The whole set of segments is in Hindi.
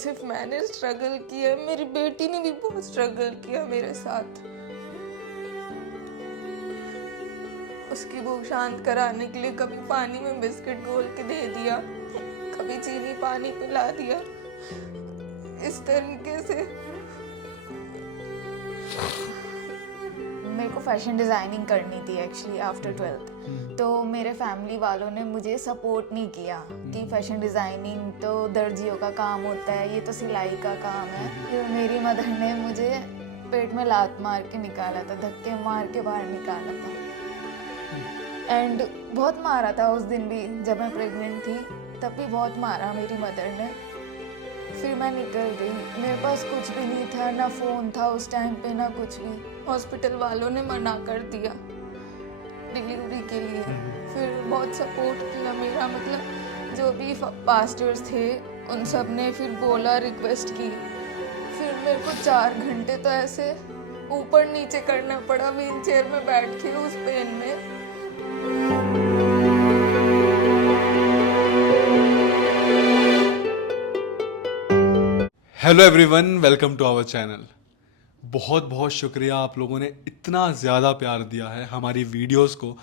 सिर्फ मैंने स्ट्रगल किया, मेरी बेटी ने भी बहुत स्ट्रगल किया मेरे साथ। उसकी भूख शांत कराने के लिए कभी पानी में बिस्किट घोल के दे दिया, कभी चीनी पानी पिला दिया। इस तरीके से मेरे को फैशन डिज़ाइनिंग करनी थी एक्चुअली आफ्टर 12th। तो मेरे फैमिली वालों ने मुझे सपोर्ट नहीं किया कि फैशन डिज़ाइनिंग तो दर्जियों का काम होता है, ये तो सिलाई का काम है। फिर मेरी मदर ने मुझे पेट में लात मार के निकाला था, धक्के मार के बाहर निकाला था। एंड बहुत मारा था उस दिन भी, जब मैं प्रेग्नेंट थी तब भी बहुत मारा मेरी मदर ने। फिर मैं निकल गई, मेरे पास कुछ भी नहीं था, ना फ़ोन था उस टाइम पे, ना कुछ भी। हॉस्पिटल वालों ने मना कर दिया डिलीवरी के लिए। फिर बहुत सपोर्ट किया मेरा, मतलब जो भी पास्टर्स थे उन सब ने फिर बोला, रिक्वेस्ट की। फिर मेरे को 4 घंटे तो ऐसे ऊपर नीचे करना पड़ा व्हील चेयर में बैठ के उस पेन में। Hello everyone, welcome to our channel. बहुत बहुत शुक्रिया आप लोगों ने इतना ज़्यादा प्यार दिया है हमारी वीडियोस को।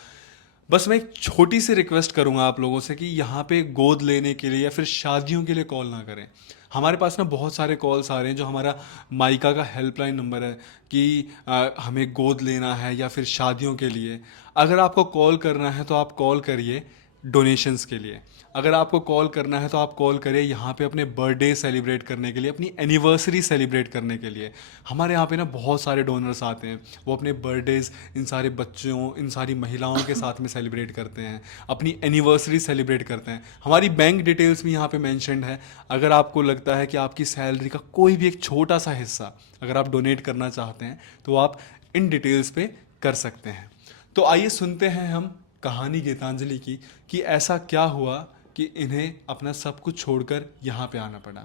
बस मैं एक छोटी सी रिक्वेस्ट करूंगा आप लोगों से कि यहाँ पे गोद लेने के लिए या फिर शादियों के लिए कॉल ना करें। हमारे पास ना बहुत सारे कॉल्स आ रहे हैं, जो हमारा माइका का हेल्पलाइन नंबर है कि हमें गोद लेना है या फिर शादियों के लिए। अगर आपको कॉल करना है तो आप कॉल करिए डोनेशंस के लिए। अगर आपको कॉल करना है तो आप कॉल करिए यहाँ पे अपने बर्थडे सेलिब्रेट करने के लिए, अपनी एनिवर्सरी सेलिब्रेट करने के लिए। हमारे यहाँ पे ना बहुत सारे डोनर्स आते हैं, वो अपने बर्थडेज इन सारे बच्चों, इन सारी महिलाओं के साथ में सेलिब्रेट करते हैं, अपनी एनिवर्सरी सेलिब्रेट करते हैं। हमारी बैंक डिटेल्स भी यहाँ पे मैंशनड है। अगर आपको लगता है कि आपकी सैलरी का कोई भी एक छोटा सा हिस्सा अगर आप डोनेट करना चाहते हैं तो आप इन डिटेल्स पे कर सकते हैं। तो आइए सुनते हैं हम कहानी गीतांजलि की कि ऐसा क्या हुआ कि इन्हें अपना सब कुछ छोड़कर यहाँ पे आना पड़ा।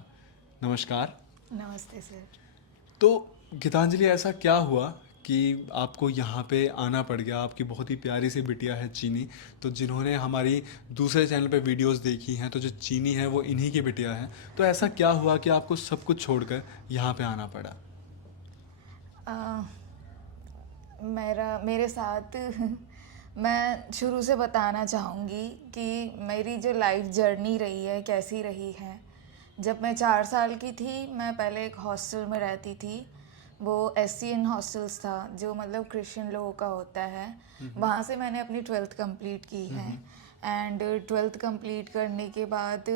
नमस्कार। नमस्ते सर। तो गीतांजलि, ऐसा क्या हुआ कि आपको यहाँ पे आना पड़ गया? आपकी बहुत ही प्यारी सी बिटिया है चीनी, तो जिन्होंने हमारी दूसरे चैनल पे वीडियोस देखी हैं तो जो चीनी है वो इन्हीं की बिटिया है। तो ऐसा क्या हुआ कि आपको सब कुछ छोड़कर यहाँ पे आना पड़ा? मेरे साथ मैं शुरू से बताना चाहूँगी कि मेरी जो लाइफ जर्नी रही है कैसी रही है। जब मैं 4 साल की थी, मैं पहले एक हॉस्टल में रहती थी। वो SCN हॉस्टल्स था, जो मतलब क्रिश्चियन लोगों का होता है। वहाँ से मैंने अपनी 12th कंप्लीट की है। एंड 12th कंप्लीट करने के बाद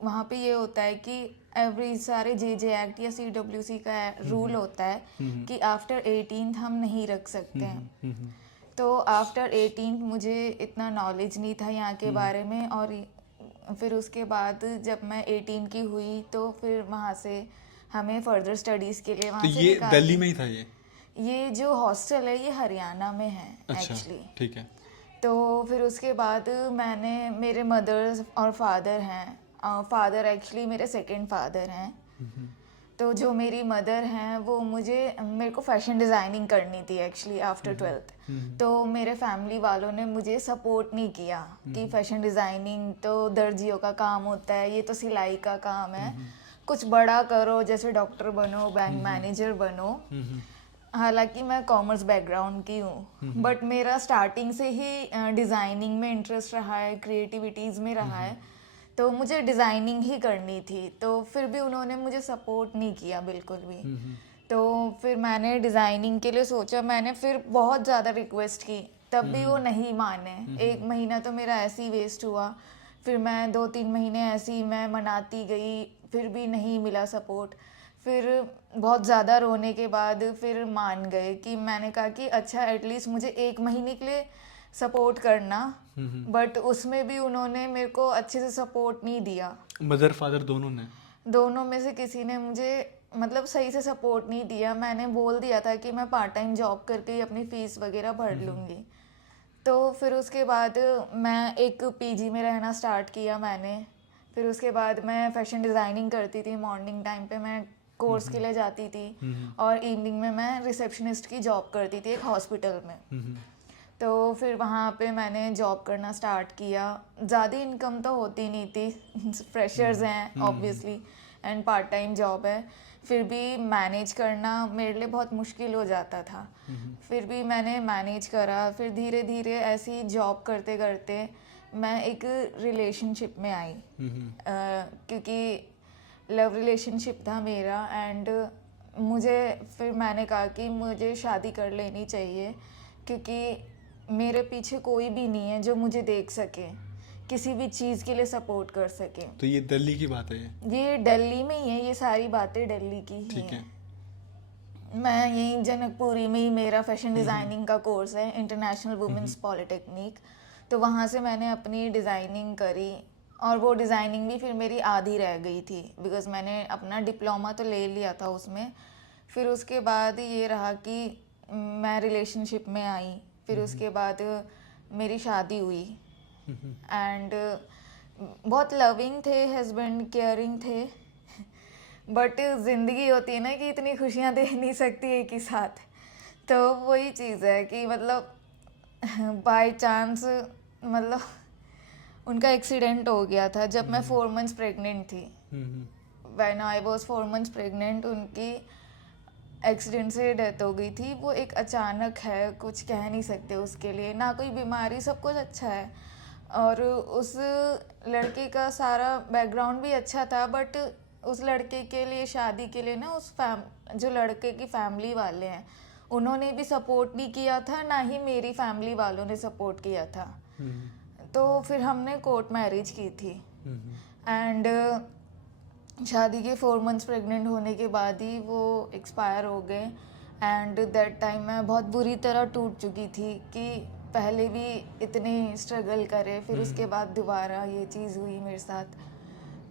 वहाँ पे ये होता है कि एवरी सारे JJ एक्ट या CWC का रूल होता है कि आफ्टर 18 हम नहीं रख सकते हैं। तो आफ्टर 18 मुझे इतना नॉलेज नहीं था यहाँ के बारे में। और फिर उसके बाद जब मैं 18 की हुई तो फिर वहाँ से हमें फर्दर स्टडीज़ के लिए वहाँ तो से ये निकाल दिल्ली में ही था ये जो हॉस्टल है ये हरियाणा में है अच्छा, एक्चुअली। ठीक है। तो फिर उसके बाद मैंने, मेरे मदर और फादर हैं, फादर एक्चुअली मेरे सेकंड फादर हैं। तो जो मेरी मदर हैं वो मेरे को फैशन डिज़ाइनिंग करनी थी एक्चुअली आफ्टर 12th। तो मेरे फैमिली वालों ने मुझे सपोर्ट नहीं किया कि फैशन डिज़ाइनिंग तो दर्जियों का काम होता है, ये तो सिलाई का काम है, कुछ बड़ा करो, जैसे डॉक्टर बनो, बैंक मैनेजर बनो। हालांकि मैं कॉमर्स बैकग्राउंड की हूँ, बट मेरा स्टार्टिंग से ही डिज़ाइनिंग में इंटरेस्ट रहा है, क्रिएटिविटीज़ में रहा है। तो मुझे डिज़ाइनिंग ही करनी थी। तो फिर भी उन्होंने मुझे सपोर्ट नहीं किया बिल्कुल भी। तो फिर मैंने डिज़ाइनिंग के लिए सोचा, मैंने फिर बहुत ज़्यादा रिक्वेस्ट की, तब भी वो नहीं माने। 1 महीना तो मेरा ऐसे ही वेस्ट हुआ। फिर मैं 2-3 महीने ऐसे ही मैं मनाती गई, फिर भी नहीं मिला सपोर्ट। फिर बहुत ज़्यादा रोने के बाद फिर मान गए कि मैंने कहा कि अच्छा एटलीस्ट मुझे 1 महीने के लिए सपोर्ट करना। बट उसमें भी उन्होंने मेरे को अच्छे से सपोर्ट नहीं दिया। मदर फादर दोनों ने? दोनों में से किसी ने मुझे मतलब सही से सपोर्ट नहीं दिया। मैंने बोल दिया था कि मैं पार्ट टाइम जॉब करके ही अपनी फ़ीस वगैरह भर लूँगी। तो फिर उसके बाद मैं एक PG में रहना स्टार्ट किया मैंने। फिर उसके बाद मैं फैशन डिज़ाइनिंग करती थी। मॉर्निंग टाइम पे मैं कोर्स के लिए जाती थी और इवनिंग में मैं रिसेप्शनिस्ट की जॉब करती थी एक हॉस्पिटल में। तो फिर वहाँ पे मैंने जॉब करना स्टार्ट किया। ज़्यादा इनकम तो होती नहीं थी, फ्रेशर्स हैं obviously. And part time job है, फिर भी मैनेज करना मेरे लिए बहुत मुश्किल हो जाता था। फिर भी मैंने मैनेज करा, फिर धीरे धीरे ऐसी जॉब करते करते मैं एक रिलेशनशिप में आई, क्योंकि लव रिलेशनशिप था मेरा। एंड मुझे फिर मैंने कहा कि मुझे शादी कर लेनी चाहिए, क्योंकि मेरे पीछे कोई भी नहीं है जो मुझे देख सके, किसी भी चीज़ के लिए सपोर्ट कर सके। तो ये दिल्ली की बात है ये दिल्ली में ही है, ये सारी बातें दिल्ली की ही ठीक है। हैं। मैं यहीं जनकपुरी में ही, मेरा फैशन डिज़ाइनिंग का कोर्स है, इंटरनेशनल वुमेंस पॉलिटेक्निक। तो वहाँ से मैंने अपनी डिज़ाइनिंग करी, और वो डिज़ाइनिंग भी फिर मेरी आधी रह गई थी, बिकॉज़ मैंने अपना डिप्लोमा तो ले लिया था उसमें। फिर उसके बाद ये रहा कि मैं रिलेशनशिप में आई, फिर उसके बाद मेरी शादी हुई। एंड बहुत लविंग थे हस्बैंड, केयरिंग थे, बट ज़िंदगी होती है ना कि इतनी खुशियाँ दे नहीं सकती एक ही साथ। तो वही चीज़ है कि मतलब बाय चांस मतलब उनका एक्सीडेंट हो गया था जब मैं 4 मंथ्स प्रेग्नेंट थी। When I was 4 months pregnant उनकी एक्सीडेंट से डेथ हो गई थी। वो एक अचानक है, कुछ कह नहीं सकते उसके लिए, ना कोई बीमारी, सब कुछ अच्छा है। और उस लड़के का सारा बैकग्राउंड भी अच्छा था, बट उस लड़के के लिए, शादी के लिए ना, जो लड़के की फैमिली वाले हैं उन्होंने भी सपोर्ट नहीं किया था, ना ही मेरी फैमिली वालों ने सपोर्ट किया था। तो फिर हमने कोर्ट मैरिज की थी। एंड शादी के 4 मंथ्स प्रेग्नेंट होने के बाद ही वो एक्सपायर हो गए। एंड दैट टाइम मैं बहुत बुरी तरह टूट चुकी थी कि पहले भी इतने स्ट्रगल करे, फिर उसके बाद दोबारा ये चीज़ हुई मेरे साथ।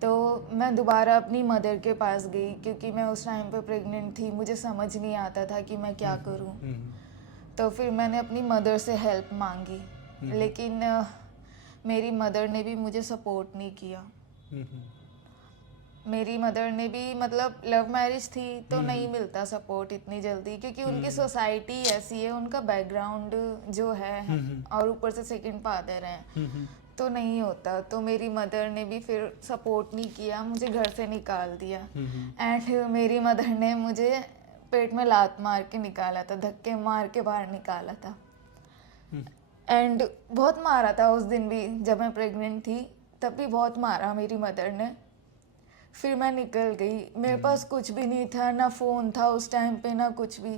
तो मैं दोबारा अपनी मदर के पास गई, क्योंकि मैं उस टाइम पे प्रेग्नेंट थी, मुझे समझ नहीं आता था कि मैं क्या करूं। तो फिर मैंने अपनी मदर से हेल्प मांगी, लेकिन मेरी मदर ने भी मुझे सपोर्ट नहीं किया। मेरी मदर ने भी, मतलब लव मैरिज थी तो नहीं मिलता सपोर्ट इतनी जल्दी, क्योंकि उनकी सोसाइटी ऐसी है, उनका बैकग्राउंड जो है, और ऊपर से सेकंड फादर हैं, तो नहीं होता। तो मेरी मदर ने भी फिर सपोर्ट नहीं किया, मुझे घर से निकाल दिया। एंड मेरी मदर ने मुझे पेट में लात मार के निकाला था, धक्के मार के बाहर निकाला था। एंड बहुत मारा था उस दिन भी, जब मैं प्रेग्नेंट थी तब भी बहुत मारा मेरी मदर ने। फिर मैं निकल गई, मेरे पास कुछ भी नहीं था, ना फ़ोन था उस टाइम पे, ना कुछ भी।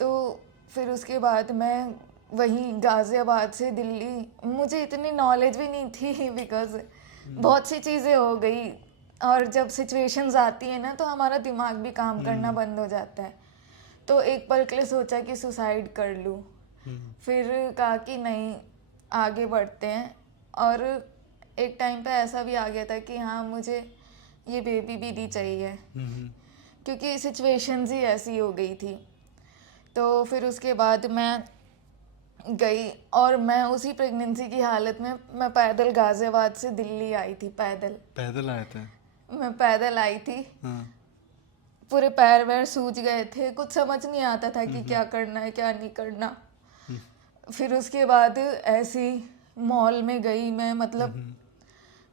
तो फिर उसके बाद मैं वहीं गाज़ियाबाद से दिल्ली, मुझे इतनी नॉलेज भी नहीं थी, बिकॉज़ बहुत सी चीज़ें हो गई, और जब सिचुएशंस आती है ना तो हमारा दिमाग भी काम करना बंद हो जाता है। तो एक पल के लिए सोचा कि सुसाइड कर लूँ, फिर कहा कि नहीं, आगे बढ़ते हैं। और एक टाइम पे ऐसा भी आ गया था कि हाँ, मुझे ये बेबी भी नहीं चाहिए, क्योंकि सिचुएशंस ही ऐसी हो गई थी। तो फिर उसके बाद मैं गई, और मैं उसी प्रेगनेंसी की हालत में मैं पैदल गाज़ियाबाद से दिल्ली आई थी। पैदल आए थे? मैं पैदल आई थी। हाँ। पूरे पैर वैर सूज गए थे, कुछ समझ नहीं आता था कि क्या करना है क्या नहीं करना। फिर उसके बाद ऐसी मॉल में गई मैं, मतलब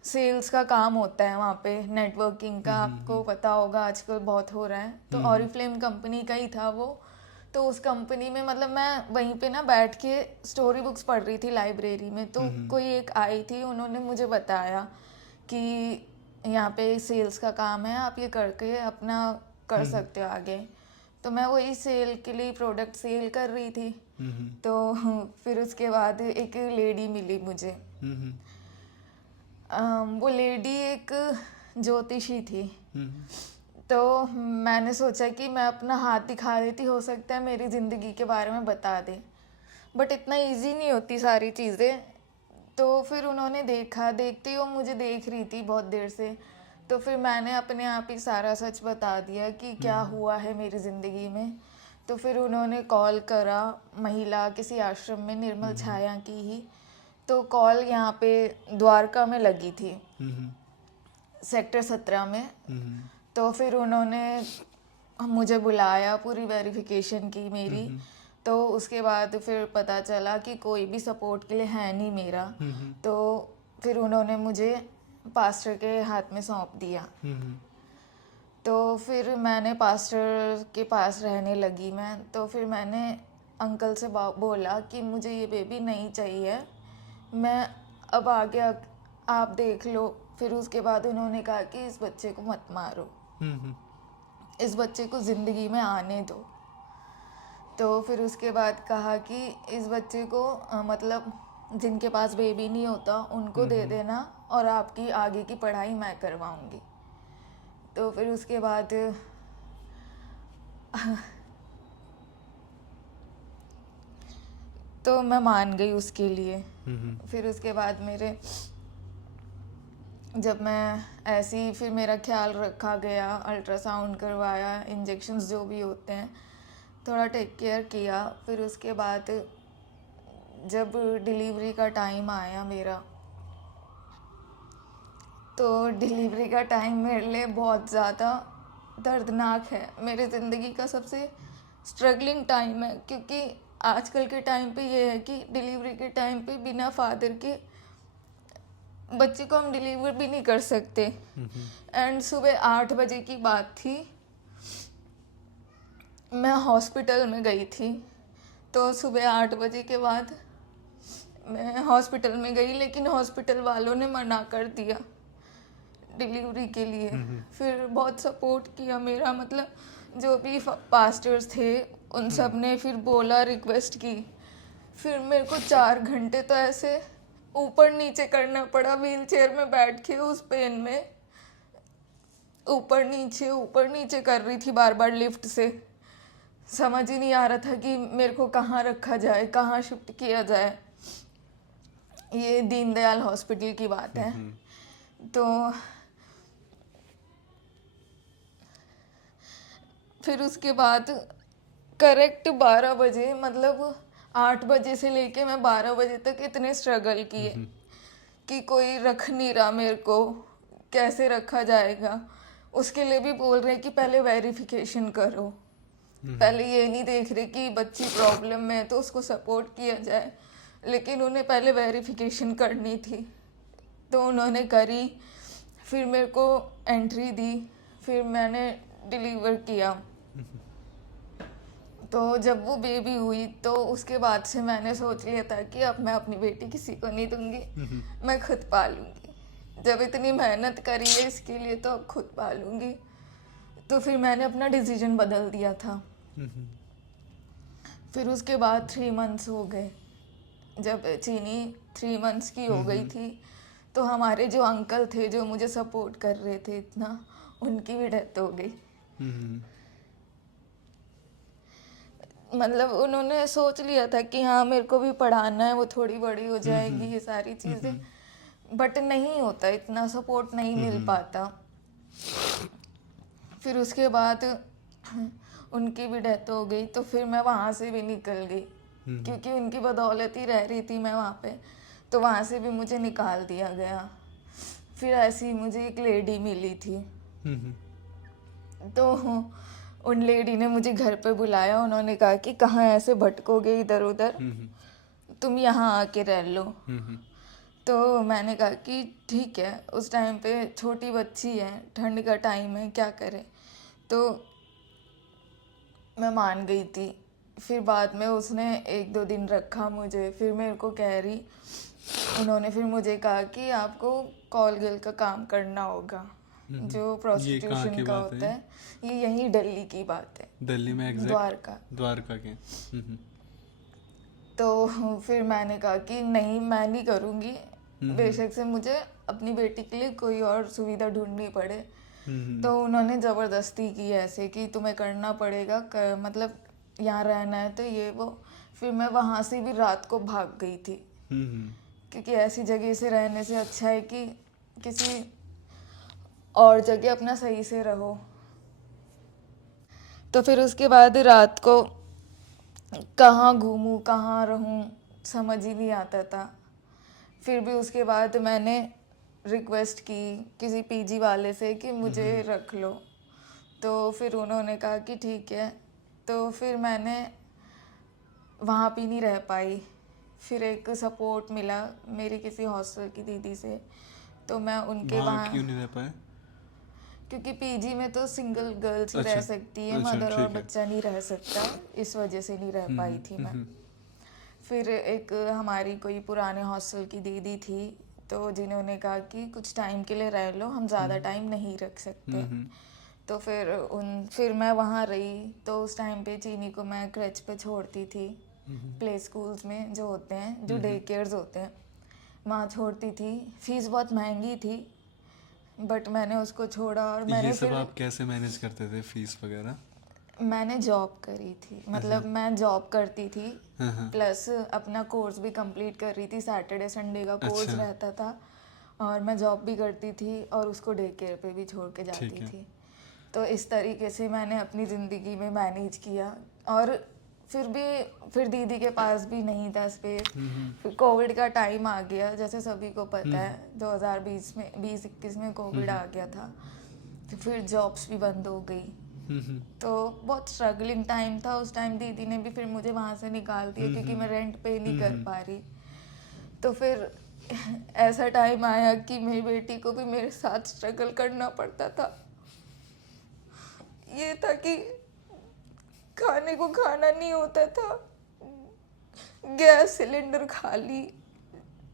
सेल्स का काम होता है वहाँ पे, नेटवर्किंग का, आपको पता होगा आजकल बहुत हो रहा है। तो ऑरिफ्लेम कंपनी का ही था वो। तो उस कंपनी में, मतलब मैं वहीं पे ना बैठ के स्टोरी बुक्स पढ़ रही थी लाइब्रेरी में। तो कोई एक आई थी, उन्होंने मुझे बताया कि यहाँ पे सेल्स का काम है, आप ये करके अपना कर सकते हो आगे। तो मैं वही सेल के लिए प्रोडक्ट सेल कर रही थी। तो फिर उसके बाद एक लेडी मिली मुझे। वो लेडी एक ज्योतिषी थी। तो मैंने सोचा कि मैं अपना हाथ दिखा देती, हो सकता है मेरी ज़िंदगी के बारे में बता दे, बट इतना इजी नहीं होती सारी चीज़ें। तो फिर उन्होंने देखा, देखती ही वो मुझे देख रही थी बहुत देर से। तो फिर मैंने अपने आप ही सारा सच बता दिया कि क्या हुआ है मेरी ज़िंदगी में। तो फिर उन्होंने कॉल करा, महिला किसी आश्रम में, निर्मल छाया की ही। तो कॉल यहाँ पे द्वारका में लगी थी, सेक्टर 17 में। तो फिर उन्होंने मुझे बुलाया, पूरी वेरिफिकेशन की मेरी। तो उसके बाद फिर पता चला कि कोई भी सपोर्ट के लिए है नहीं मेरा। तो फिर उन्होंने मुझे पास्टर के हाथ में सौंप दिया। फिर मैंने पास्टर के पास रहने लगी मैं। तो फिर मैंने अंकल से बोला कि मुझे ये बेबी नहीं चाहिए, मैं अब आगे आप देख लो। फिर उसके बाद उन्होंने कहा कि इस बच्चे को मत मारो, इस बच्चे को ज़िंदगी में आने दो। तो फिर उसके बाद कहा कि इस बच्चे को मतलब जिनके पास बेबी नहीं होता उनको दे देना और आपकी आगे की पढ़ाई मैं करवाऊंगी। तो फिर उसके बाद तो मैं मान गई उसके लिए। फिर उसके बाद जब मैं ऐसी फिर मेरा ख्याल रखा गया, अल्ट्रासाउंड करवाया, इंजेक्शंस जो भी होते हैं थोड़ा टेक केयर किया। फिर उसके बाद जब डिलीवरी का टाइम आया मेरा, तो डिलीवरी का टाइम मेरे लिए बहुत ज़्यादा दर्दनाक है, मेरी ज़िंदगी का सबसे स्ट्रगलिंग टाइम है। क्योंकि आजकल के टाइम पे ये है कि डिलीवरी के टाइम पे बिना फादर के बच्चे को हम डिलीवर भी नहीं कर सकते। एंड सुबह 8 बजे की बात थी, मैं हॉस्पिटल में गई थी। तो सुबह 8 बजे के बाद मैं हॉस्पिटल में गई, लेकिन हॉस्पिटल वालों ने मना कर दिया डिलीवरी के लिए। फिर बहुत सपोर्ट किया मेरा, मतलब जो भी पास्टर्स थे उन सब ने फिर बोला, रिक्वेस्ट की। फिर मेरे को 4 घंटे तो ऐसे ऊपर नीचे करना पड़ा व्हील चेयर में बैठ के, उस पेन में ऊपर नीचे कर रही थी बार बार लिफ्ट से। समझ ही नहीं आ रहा था कि मेरे को कहाँ रखा जाए, कहाँ शिफ्ट किया जाए। ये दीनदयाल हॉस्पिटल की बात है। तो फिर उसके बाद करेक्ट 12 बजे, मतलब 8 बजे से लेके मैं 12 बजे तक इतने स्ट्रगल किए कि कोई रख नहीं रहा मेरे को, कैसे रखा जाएगा। उसके लिए भी बोल रहे कि पहले वेरिफिकेशन करो, पहले ये नहीं देख रहे कि बच्ची प्रॉब्लम में है तो उसको सपोर्ट किया जाए, लेकिन उन्हें पहले वेरिफिकेशन करनी थी। तो उन्होंने करी, फिर मेरे को एंट्री दी, फिर मैंने डिलीवर किया। तो जब वो बेबी हुई तो उसके बाद से मैंने सोच लिया था कि अब मैं अपनी बेटी किसी को नहीं दूंगी, मैं खुद पालूंगी। जब इतनी मेहनत करी है इसके लिए तो अब खुद पालूंगी। तो फिर मैंने अपना डिसीजन बदल दिया था। फिर उसके बाद 3 मंथ्स हो गए, जब चीनी 3 मंथ्स की हो गई थी तो हमारे जो अंकल थे जो मुझे सपोर्ट कर रहे थे इतना, उनकी भी डेथ हो गई। मतलब उन्होंने सोच लिया था कि हाँ मेरे को भी पढ़ाना है, वो थोड़ी बड़ी हो जाएगी, ये सारी चीज़ें, बट नहीं होता, इतना सपोर्ट नहीं मिल पाता। फिर उसके बाद उनकी भी डेथ हो गई, तो फिर मैं वहाँ से भी निकल गई क्योंकि उनकी बदौलत ही रह रही थी मैं वहाँ पे, तो वहाँ से भी मुझे निकाल दिया गया। फिर ऐसी मुझे एक लेडी मिली थी, तो उन लेडी ने मुझे घर पे बुलाया। उन्होंने कहा कि कहाँ ऐसे भटकोगे इधर उधर, तुम यहाँ आके रह लो। तो मैंने कहा कि ठीक है, उस टाइम पे छोटी बच्ची है, ठंड का टाइम है, क्या करें। तो मैं मान गई थी। फिर बाद में उसने 1-2 दिन रखा मुझे, फिर मेरे को कह रही, उन्होंने फिर मुझे कहा कि आपको कॉल गर्ल का काम करना होगा, जो प्रोस्टिट्यूशन का होता है। ये यहीं दिल्ली की बात है, दिल्ली में एग्जैक्ट द्वारका के। तो फिर मैंने कहा कि नहीं, मैं नहीं करूँगी, बेशक से मुझे अपनी बेटी के लिए कोई और सुविधा ढूंढनी पड़े। तो उन्होंने ज़बरदस्ती की ऐसे कि तुम्हें करना पड़ेगा, मतलब यहाँ रहना है तो ये वो। फिर मैं वहाँ से भी रात को भाग गई थी, क्योंकि ऐसी जगह से रहने से अच्छा है कि किसी और जगह अपना सही से रहो। तो फिर उसके बाद रात को कहाँ घूमूं कहाँ रहूं समझ ही नहीं आता था। फिर भी उसके बाद मैंने रिक्वेस्ट की किसी पीजी वाले से कि मुझे रख लो, तो फिर उन्होंने कहा कि ठीक है। तो फिर मैंने वहाँ भी नहीं रह पाई। फिर एक सपोर्ट मिला मेरी किसी हॉस्टल की दीदी से, तो मैं उनके वहाँ क्यों नहीं रह पाए? क्योंकि पीजी में तो सिंगल गर्ल्स ही रह अच्छा, सकती है, अच्छा, मदर और ठीक है। बच्चा नहीं रह सकता, इस वजह से नहीं रह पाई थी मैं। फिर एक हमारी कोई पुराने हॉस्टल की दीदी थी, तो जिन्होंने कहा कि कुछ टाइम के लिए रह लो, हम ज़्यादा टाइम नहीं रख सकते। तो फिर मैं वहाँ रही, तो उस टाइम पे चीनी को मैं क्रच पे छोड़ती थी, प्ले स्कूल्स में जो होते हैं, जो डे केयर्स होते हैं, वहाँ छोड़ती थी। फीस बहुत महंगी थी, बट मैंने उसको छोड़ा और ये मैंने सब फिर आप कैसे मैनेज करते थे, फीस वगैरह? मैंने जॉब करी थी, मतलब मैं जॉब करती थी हाँ हाँ। प्लस अपना कोर्स भी कंप्लीट कर रही थी। सैटरडे संडे का कोर्स अच्छा। रहता था और मैं जॉब भी करती थी और उसको डे केयर पे भी छोड़ के जाती ठीक है। थी। तो इस तरीके से मैंने अपनी ज़िंदगी में मैनेज किया। और फिर दीदी के पास भी नहीं था स्पेस। फिर कोविड का टाइम आ गया, जैसे सभी को पता है 2020 में 2021 में कोविड आ गया था, तो फिर जॉब्स भी बंद हो गई। तो बहुत स्ट्रगलिंग टाइम था उस टाइम। दीदी ने भी फिर मुझे वहाँ से निकाल दिया क्योंकि मैं रेंट पे नहीं कर पा रही। तो फिर ऐसा टाइम आया कि मेरी बेटी को भी मेरे साथ स्ट्रगल करना पड़ता था। ये था कि खाने को खाना नहीं होता था, गैस सिलेंडर खाली,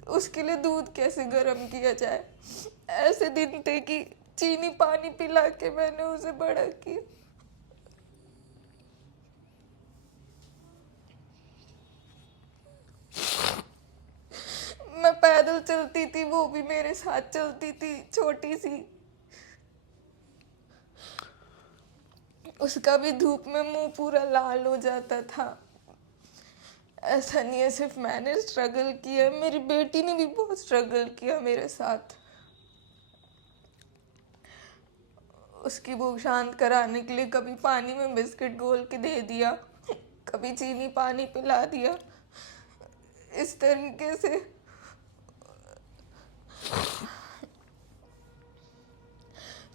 उसके लिए दूध कैसे गर्म किया जाए। ऐसे दिन थे कि चीनी पानी पिला के मैंने उसे बड़ा किया। मैं पैदल चलती थी, वो भी मेरे साथ चलती थी, छोटी सी। उसका भी धूप में मुंह पूरा लाल हो जाता था। ऐसा नहीं है सिर्फ मैंने स्ट्रगल किया, मेरी बेटी ने भी बहुत स्ट्रगल किया मेरे साथ। उसकी भूख शांत कराने के लिए कभी पानी में बिस्किट घोल के दे दिया, कभी चीनी पानी पिला दिया। इस तरीके से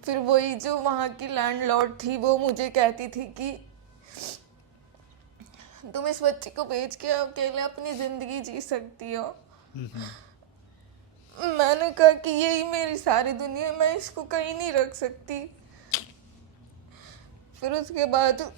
फिर वही जो वहाँ की लैंडलॉर्ड थी, वो मुझे कहती थी कि तुम इस बच्ची को बेच के अकेले अपनी जिंदगी जी सकती हो। मैंने कहा कि यही मेरी सारी दुनिया है, मैं इसको कहीं नहीं रख सकती। फिर उसके बाद